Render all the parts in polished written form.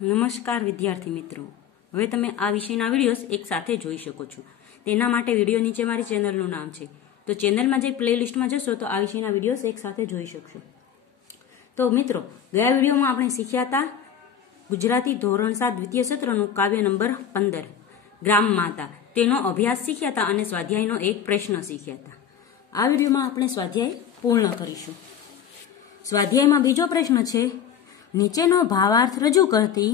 નમસ્કાર વિદ્યાર્થી મિત્રો, હવે તમે આ વિષયના વિડીયોઝ એક સાથે જોઈ શકો છો. તેના માટે વિડીયો નીચે મારી ચેનલનું નામ છે, તો ચેનલમાં જઈ પ્લેલિસ્ટમાં જશો તો આ વિષયના વિડીયોઝ એક સાથે જોઈ શકશો. તો મિત્રો, ગયા વિડીયોમાં આપણે શીખ્યા હતા ગુજરાતી ધોરણ 7 દ્વિતીય સત્રનું કાવ્ય નંબર 15 ગ્રામ માતા, તેનો અભ્યાસ શીખ્યા હતા અને સ્વાધ્યાયનો એક પ્રશ્ન શીખ્યા હતા. આ વિડીયોમાં આપણે સ્વાધ્યાય પૂર્ણ કરીશું. સ્વાધ્યાયમાં બીજો પ્રશ્ન છે, નીચેનો ભાવાર્થ રજૂ કરતી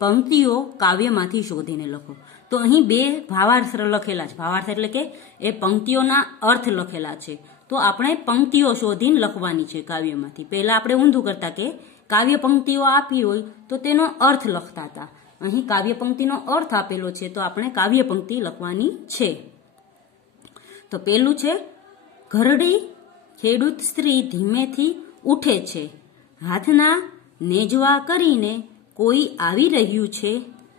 પંક્તિઓ કાવ્યમાંથી શોધીને લખો. તો અહીં બે ભાવાર્થ લખેલા છે. ભાવાર્થ એટલે કે એ પંક્તિઓના અર્થ લખેલા છે. તો આપણે પંક્તિઓ શોધીને લખવાની છે કાવ્યમાંથી. પહેલા આપણે ઊંધું કરતા કે કાવ્ય પંક્તિઓ આપી હોય તો તેનો અર્થ લખતા હતા. અહીં કાવ્ય પંક્તિનો અર્થ આપેલો છે તો આપણે કાવ્ય પંક્તિ લખવાની છે. તો પહેલું છે, ઘરડી ખેડૂત સ્ત્રી ધીમેથી ઉઠે છે, હાથના નેજવા કરીને કોઈ આવી રહ્યું છે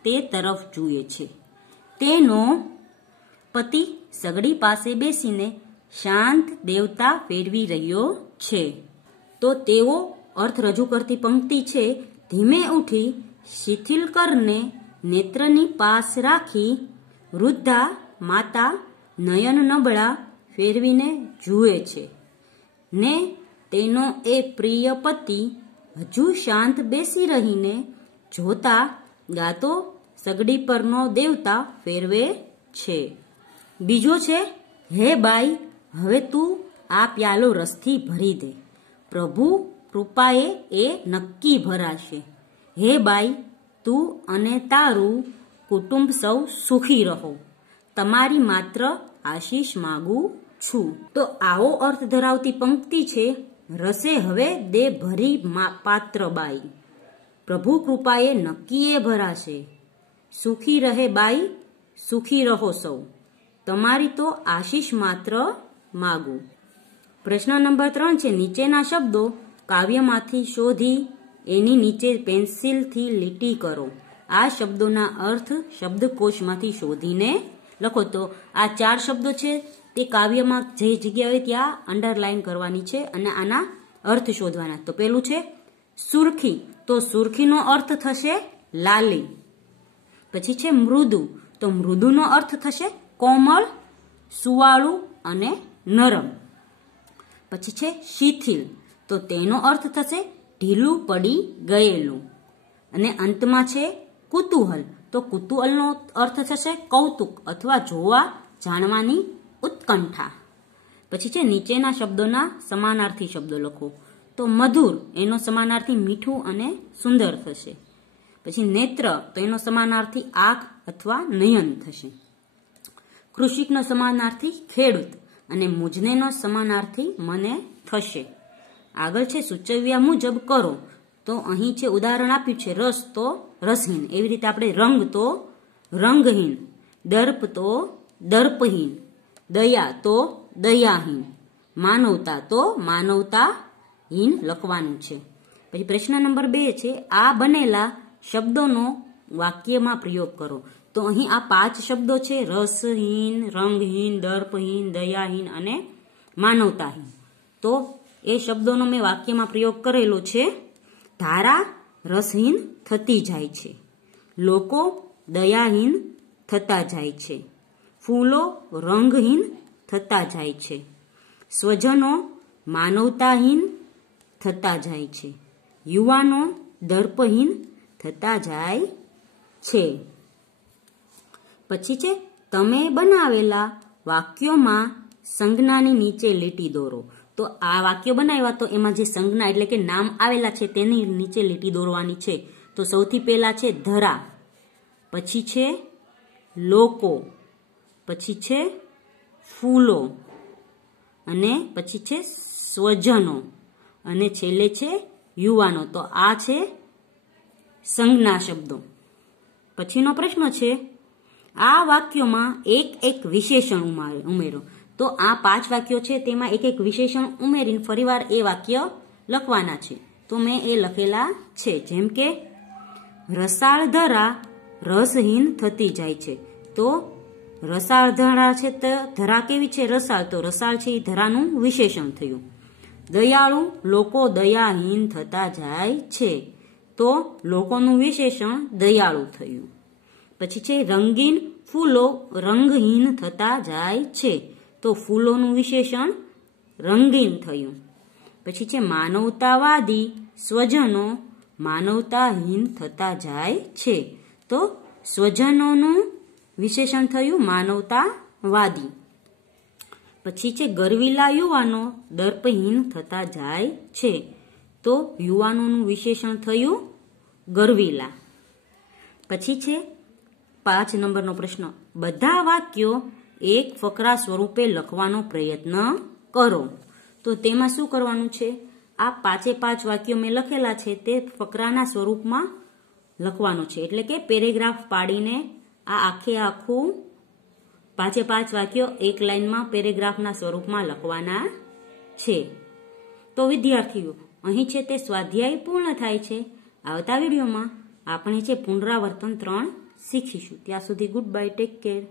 તે તરફ જુએ છે. તેનો પતિ સગડી પાસે બેસીને શાંત દેવતા ફેરવી રહ્યો છે. તો તેવો અર્થ રજૂ કરતી પંક્તિ છે, ધીમે ઉઠી શિથિલ કરને નેત્રની પાસ રાખી વૃદ્ધા માતા નયન નબળા ફેરવીને જુએ છે ને તેનો એ પ્રિય પતિ હજુ શાંત બેસી રહીને જોતા ગાતો સગડી પરનો દેવતા ફેરવે છે. બીજો છે, હે બાઈ હવે તું આ પ્યાલો રસથી ભરી દે, પ્રભુ કૃપાએ એ નક્કી ભરાશે. હે બાઈ તું અને તારું કુટુંબ સૌ સુખી રહો, તમારી માત્ર આશીષ માગું છું. તો આવો અર્થ ધરાવતી પંક્તિ છે, રસે હવે દે ભરી પાત્ર બાઈ, પ્રભુ કૃપાએ નક્કી એ ભરાશે. સુખી રહે બાઈ, સુખી રહો સૌ, તમારી તો આશીષ માત્ર માગું. પ્રશ્ન નંબર 3 છે, નીચેના શબ્દો કાવ્યમાંથી શોધી એની નીચે પેન્સિલથી લીટી કરો. આ શબ્દોના અર્થ શબ્દકોશમાંથી શોધીને લખો. તો આ 4 શબ્દો છે તે કાવ્યમાં જે જગ્યા હોય ત્યાં અંડરલાઈન કરવાની છે અને આના અર્થ શોધવાના. તો પેલું છે સુરખી, તો સુરખીનો અર્થ થશે લાલી. પછી છે મૃદુ, તો મૃદુનો અર્થ થશે કોમળ, સુવાળું અને નરમ. પછી છે શિથિલ, તો તેનો અર્થ થશે ઢીલું પડી ગયેલું. અને અંતમાં છે કુતૂહલ, તો કુતૂહલનો અર્થ થશે કૌતુક અથવા જોવા જાણવાની ઉત્કંઠા. પછી છે નીચેના શબ્દોના સમાનાર્થી શબ્દો લખો. તો મધુર એનો સમાનાર્થી મીઠું અને સુંદર થશે. પછી નેત્ર, તો એનો સમાનાર્થી આંખ અથવા નયન થશે. કૃષિકનો સમાનાર્થી ખેડૂત અને મુજનેનો સમાનાર્થી મને થશે. આગળ છે સૂચવ્યા મુજબ કરો. તો અહીં છે ઉદાહરણ આપ્યું છે, રસ તો રસહીન, એવી રીતે આપણે રંગ તો રંગહીન, દર્પ તો દર્પહીન, દયા તો દયાહીન, માનવતા તો માનવતાહીન લખવાનું છે. પછી પ્રશ્ન નંબર 2 છે, આ બનેલા શબ્દોનો વાક્યમાં પ્રયોગ કરો. તો અહીં આ 5 શબ્દો છે, રસહીન, રંગહીન, દર્પહીન, દયાહીન અને માનવતાહીન. તો એ શબ્દોનો મેં વાક્યમાં પ્રયોગ કરેલો છે. ધારા રસહીન થતી જાય છે, લોકો દયાહીન થતા જાય છે, ફૂલો રંગહીન થતા જાય છે, સ્વજનો માનવતાહીન થતા જાય છે, યુવાનો દર્પહીન થતા જાય છે. પછી છે તમે બનાવેલા વાક્યોમાં સંજ્ઞાની નીચે લીટી દોરો. તો આ વાક્યો બનાવ્યા તો એમાં જે સંજ્ઞા એટલે કે નામ આવેલા છે તેની નીચે લીટી દોરવાની છે. તો સૌથી પહેલા છે ધરા, પછી છે લોકો, પછી છે ફૂલો અને પછી છે સ્વજનો અને છેલ્લે છે યુવાનો. તો આ છે સંજ્ઞા શબ્દો. પછીનો પ્રશ્ન છે, આ વાક્યોમાં એક વિશેષણ ઉમેરો. તો આ 5 વાક્યો છે તેમાં એક વિશેષણ ઉમેરીને ફરીવાર એ વાક્ય લખવાના છે. તો મેં એ લખેલા છે, જેમ કે રસાળ ધરા રસહીન થતી જાય છે. તો રસાળ ધરા છે તો ધરા કેવી છે? રસાળ. તો રસાળ છે એ ધરાનું વિશેષણ થયું. દયાળુ લોકો દયાહીન થતા જાય છે. તો લોકોનું વિશેષણ દયાળુ થયું. પછી છે રંગીન ફૂલો રંગહીન થતા જાય છે, તો ફૂલોનું વિશેષણ રંગીન થયું. પછી છે માનવતાવાદી સ્વજનો માનવતાહીન થતા જાય છે, તો સ્વજનોનું વિશેષણ થયું માનવતાવાદી. પછી છે ગરવીલા યુવાનો દર્પહીન થતા જાય છે, તો યુવાનોનું વિશેષણ થયું ગરવીલા. પછી છે 5 નંબરનો પ્રશ્ન, બધા વાક્યો એક ફકરા સ્વરૂપે લખવાનો પ્રયત્ન કરો. તો તેમાં શું કરવાનું છે? આ 5 વાક્યો મેં લખેલા છે તે ફકરાના સ્વરૂપમાં લખવાનું છે, એટલે કે પેરેગ્રાફ પાડીને આ આખું 5 વાક્યો એક લાઈનમાં પેરેગ્રાફના સ્વરૂપમાં લખવાના છે. તો વિદ્યાર્થીઓ, અહીં છે તે સ્વાધ્યાય પૂર્ણ થાય છે. આવતા વિડીયોમાં આપણે છે પુનરાવર્તન 3 શીખીશું. ત્યાં સુધી ગુડ બાય, ટેક કેર.